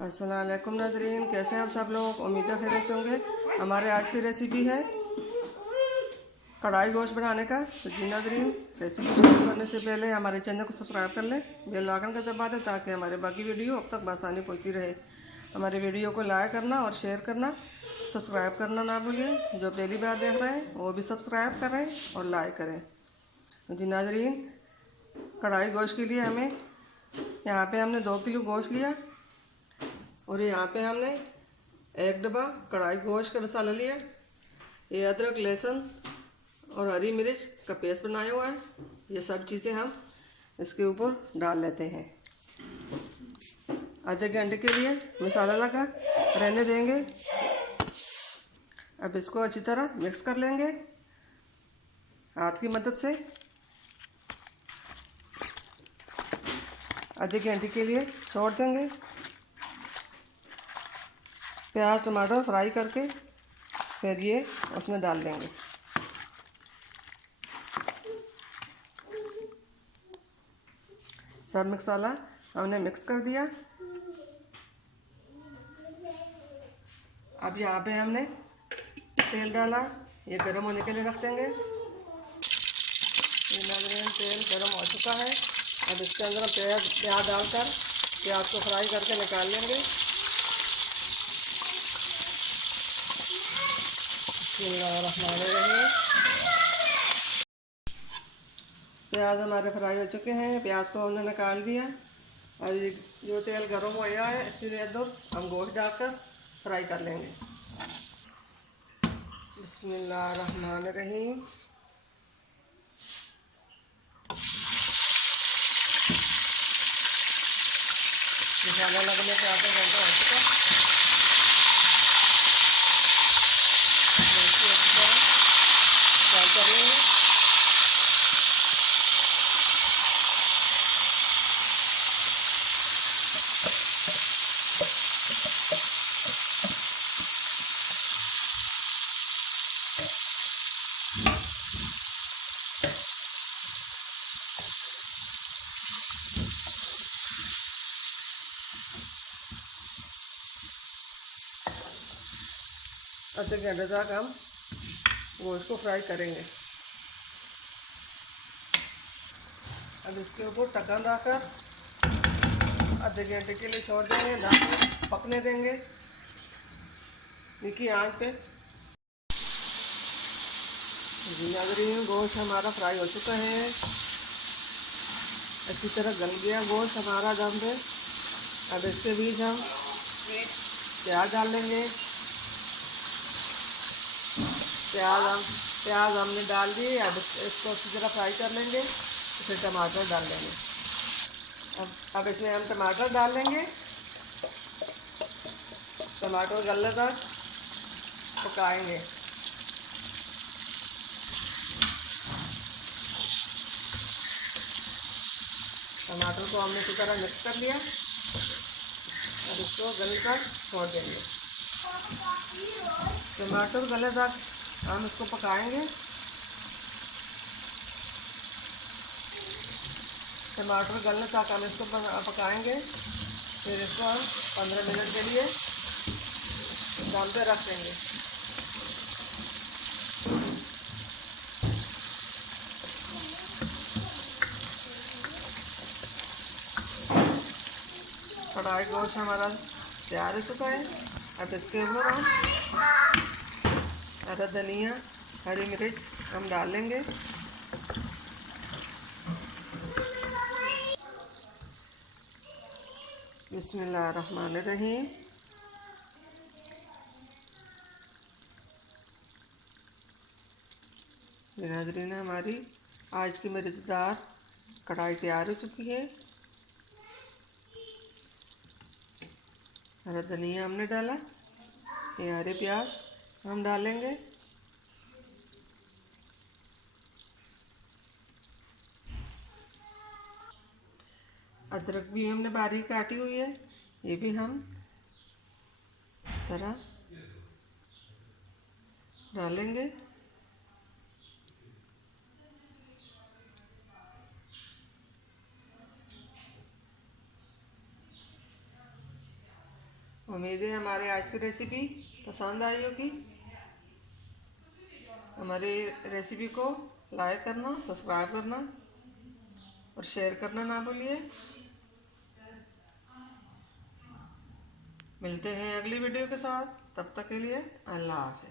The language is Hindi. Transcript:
अस्सलाम वालेकुम नाज़रीन, कैसे हैं आप सब लोग। उम्मीद है खैरियत से होंगे। हमारे आज की रेसिपी है कढ़ाई गोश्त बनाने का। तो जी नाज़रीन, रेसिपी शुरू करने से पहले हमारे चैनल को सब्सक्राइब कर लें, बेल आइकन का दबा दें ताकि हमारे बाकी वीडियो अब तक बआसानी पहुंचती रहे। हमारे वीडियो को लाइक करना और शेयर करना, सब्सक्राइब करना ना भूलिए। जो पहली बार देख रहे हैं वो भी सब्सक्राइब करें और लाइक करें। जी नाज़रीन, कढ़ाई गोश्त के लिए हमें यहाँ पे हमने 2 किलो गोश्त लिया और यहाँ पे हमने 1 डब्बा कढ़ाई गोश्त का मसाला लिया। ये अदरक, लहसुन और हरी मिर्च का पेस्ट बनाया हुआ है। ये सब चीज़ें हम इसके ऊपर डाल लेते हैं। आधे घंटे के लिए मसाला लगा रहने देंगे। अब इसको अच्छी तरह मिक्स कर लेंगे हाथ की मदद से। आधे घंटे के लिए छोड़ देंगे। प्याज टमाटर फ्राई करके फिर ये उसमें डाल देंगे। सब मसाला हमने मिक्स कर दिया। अब यहाँ पे हमने तेल डाला, ये गर्म होने के लिए रख देंगे। तेल गर्म हो चुका है। अब इसके अंदर हम प्याज डालकर प्याज को फ्राई करके निकाल लेंगे। प्याज हमारे फ्राई हो चुके हैं। प्याज को हमने निकाल दिया। अब जो तेल गर्म हो गया है इसी अंदर हम गोश्त डालकर फ्राई कर लेंगे। बिस्मिल्लाहिर्रहमानिर्रहीम। मसाला लगने से आधा घंटा हो चुका। फ्राई कर लेंगे। आधे घंटे तक हम गोश्त को फ्राई करेंगे। अब इसके ऊपर ढक्कन रखकर आधे घंटे के लिए छोड़ देंगे, ढक पकने देंगे नीची आंच पे। नाज़रीन, गोश्त हमारा फ्राई हो चुका है। अच्छी तरह गल गया गोश्त हमारा दम पे। अब इसके बीच हम प्याज डाल देंगे। प्याज हमने डाल दिए। अब इसको अच्छी तरह फ्राई कर लेंगे। फिर टमाटर डाल देंगे। अब इसमें हम टमाटर डाल लेंगे। टमाटर गलने तक पकाएंगे। टमाटर को हमने अच्छी तरह मिक्स कर लिया। अब इसको गलने तक छोड़ देंगे। टमाटर गले तक हम इसको पकाएंगे। टमाटर गलने तक हम इसको पकाएंगे। फिर इसको हम 15 मिनट के लिए दम पे रख देंगे। कढ़ाई गोश्त हमारा तैयार हो चुका है। अब इसके ऊपर हम हरा धनिया, हरी मिर्च हम डाल लेंगे। बिस्मिल्लाहिर्रहमानिर्रहीम। नाज़रीन, हमारी आज की मज़ेदार कढ़ाई तैयार हो चुकी है। हरा धनिया हमने डाला, ये हरे प्याज हम डालेंगे। अदरक भी हमने बारीक काटी हुई है, ये भी हम इस तरह डालेंगे। उम्मीद है हमारे आज की रेसिपी पसंद आई होगी। हमारी रेसिपी को लाइक करना, सब्सक्राइब करना और शेयर करना ना भूलिए। मिलते हैं अगली वीडियो के साथ, तब तक के लिए अल्लाह हाफ़िज़।